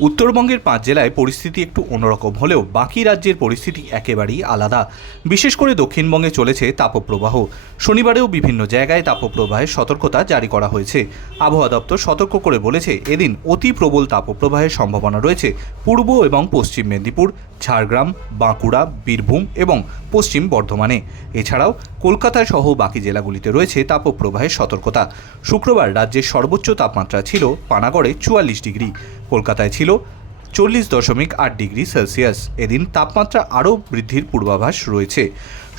উত্তরবঙ্গের পাঁচ জেলায় পরিস্থিতি একটু অন্যরকম হলেও বাকি রাজ্যের পরিস্থিতি একেবারেই আলাদা। বিশেষ করে দক্ষিণবঙ্গে চলেছে তাপপ্রবাহ। শনিবারেও বিভিন্ন জায়গায় তাপপ্রবাহের সতর্কতা জারি করা হয়েছে। আবহাওয়া দপ্তর সতর্ক করে বলেছে, এদিন অতি প্রবল তাপপ্রবাহের সম্ভাবনা রয়েছে পূর্ব এবং পশ্চিম মেদিনীপুর, ঝাড়গ্রাম, বাঁকুড়া, বীরভূম এবং পশ্চিম বর্ধমানে। এছাড়াও কলকাতা সহ বাকি জেলাগুলিতে রয়েছে তাপপ্রবাহের সতর্কতা। শুক্রবার রাজ্যের সর্বোচ্চ তাপমাত্রা ছিল পানাগড়ে চুয়াল্লিশ ডিগ্রি। কলকাতায় ছিল চল্লিশ দশমিক আট ডিগ্রি সেলসিয়াস। এদিন তাপমাত্রা আরও বৃদ্ধির পূর্বাভাস রয়েছে।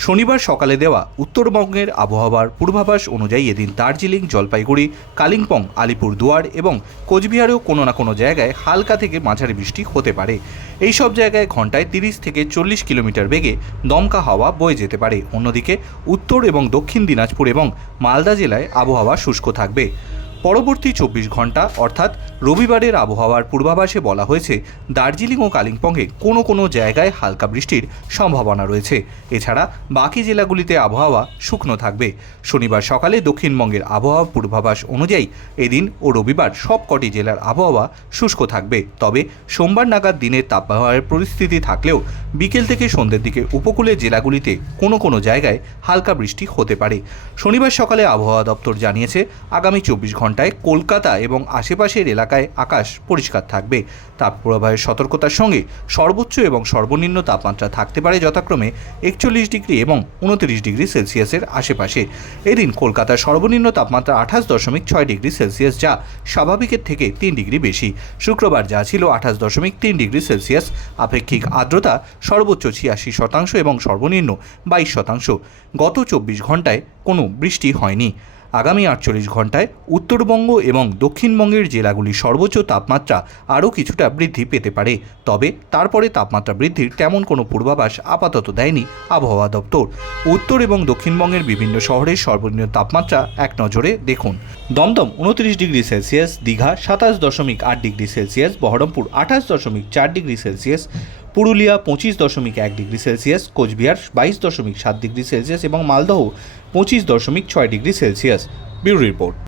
শনিবার সকালে দেওয়া উত্তরবঙ্গের আবহাওয়ার পূর্বাভাস অনুযায়ী এদিন দার্জিলিং, জলপাইগুড়ি, কালিম্পং, আলিপুরদুয়ার এবং কোচবিহারেও কোনো না কোনো জায়গায় হালকা থেকে মাঝারি বৃষ্টি হতে পারে। এই সব জায়গায় ঘন্টায় তিরিশ থেকে চল্লিশ কিলোমিটার বেগে দমকা হাওয়া বয়ে যেতে পারে। অন্যদিকে উত্তর এবং দক্ষিণ দিনাজপুর এবং মালদা জেলায় আবহাওয়া শুষ্ক থাকবে। পরবর্তী চব্বিশ ঘণ্টা, অর্থাৎ রবিবারের আবহাওয়ার পূর্বাভাসে বলা হয়েছে, দার্জিলিং ও কালিম্পংয়ে কোনো কোনো জায়গায় হালকা বৃষ্টির সম্ভাবনা রয়েছে। এছাড়া বাকি জেলাগুলিতে আবহাওয়া শুকনো থাকবে। শনিবার সকালে দক্ষিণবঙ্গের আবহাওয়া পূর্বাভাস অনুযায়ী এদিন ও রবিবার সবকটি জেলার আবহাওয়া শুষ্ক থাকবে। তবে সোমবার নাগাদ দিনের তাপমাত্রার পরিস্থিতি থাকলেও বিকেল থেকে সন্ধ্যের দিকে উপকূলের জেলাগুলিতে কোনো কোনো জায়গায় হালকা বৃষ্টি হতে পারে। শনিবার সকালে আবহাওয়া দপ্তর জানিয়েছে, আগামী চব্বিশ ঘন্টায় কলকাতা এবং আশেপাশের এলাকায় আকাশ পরিষ্কার থাকবে। তাপপ্রবাহের সতর্কতার সঙ্গে সর্বোচ্চ এবং সর্বনিম্ন তাপমাত্রা থাকতে পারে যথাক্রমে একচল্লিশ ডিগ্রি এবং উনত্রিশ ডিগ্রি সেলসিয়াসের আশেপাশে। এদিন কলকাতার সর্বনিম্ন তাপমাত্রা আঠাশ দশমিক ছয় ডিগ্রি সেলসিয়াস, যা স্বাভাবিকের থেকে তিন ডিগ্রি বেশি। শুক্রবার যা ছিল আঠাশ দশমিক তিন ডিগ্রি সেলসিয়াস, আপেক্ষিক আর্দ্রতা সর্বোচ্চ ছিয়াশি শতাংশ এবং সর্বনিম্ন বাইশ শতাংশ। গত চব্বিশ ঘন্টায় কোনো বৃষ্টি হয়নি। আগামী আটচল্লিশ ঘন্টায় উত্তরবঙ্গ এবং দক্ষিণবঙ্গের জেলাগুলির সর্বোচ্চ তাপমাত্রা আরও কিছুটা বৃদ্ধি পেতে পারে। তবে তারপরে তাপমাত্রা বৃদ্ধির তেমন কোনো পূর্বাভাস আপাতত দেয়নি আবহাওয়া দপ্তর। উত্তর এবং দক্ষিণবঙ্গের বিভিন্ন শহরের সর্বনিম্ন তাপমাত্রা এক নজরে দেখুন। দমদম উনত্রিশ ডিগ্রি সেলসিয়াস, দীঘা সাতাশ দশমিক আট ডিগ্রি সেলসিয়াস, বহরমপুর আঠাশ দশমিক চার ডিগ্রি সেলসিয়াস পুরুলিয়া পঁচিশ দশমিক এক ডিগ্রি সেলসিয়াস, কোচবিহার বাইশ দশমিক সাত ডিগ্রি সেলসিয়াস এবং মালদহ পঁচিশ দশমিক ছয় ডিগ্রি সেলসিয়াস। Bureau report.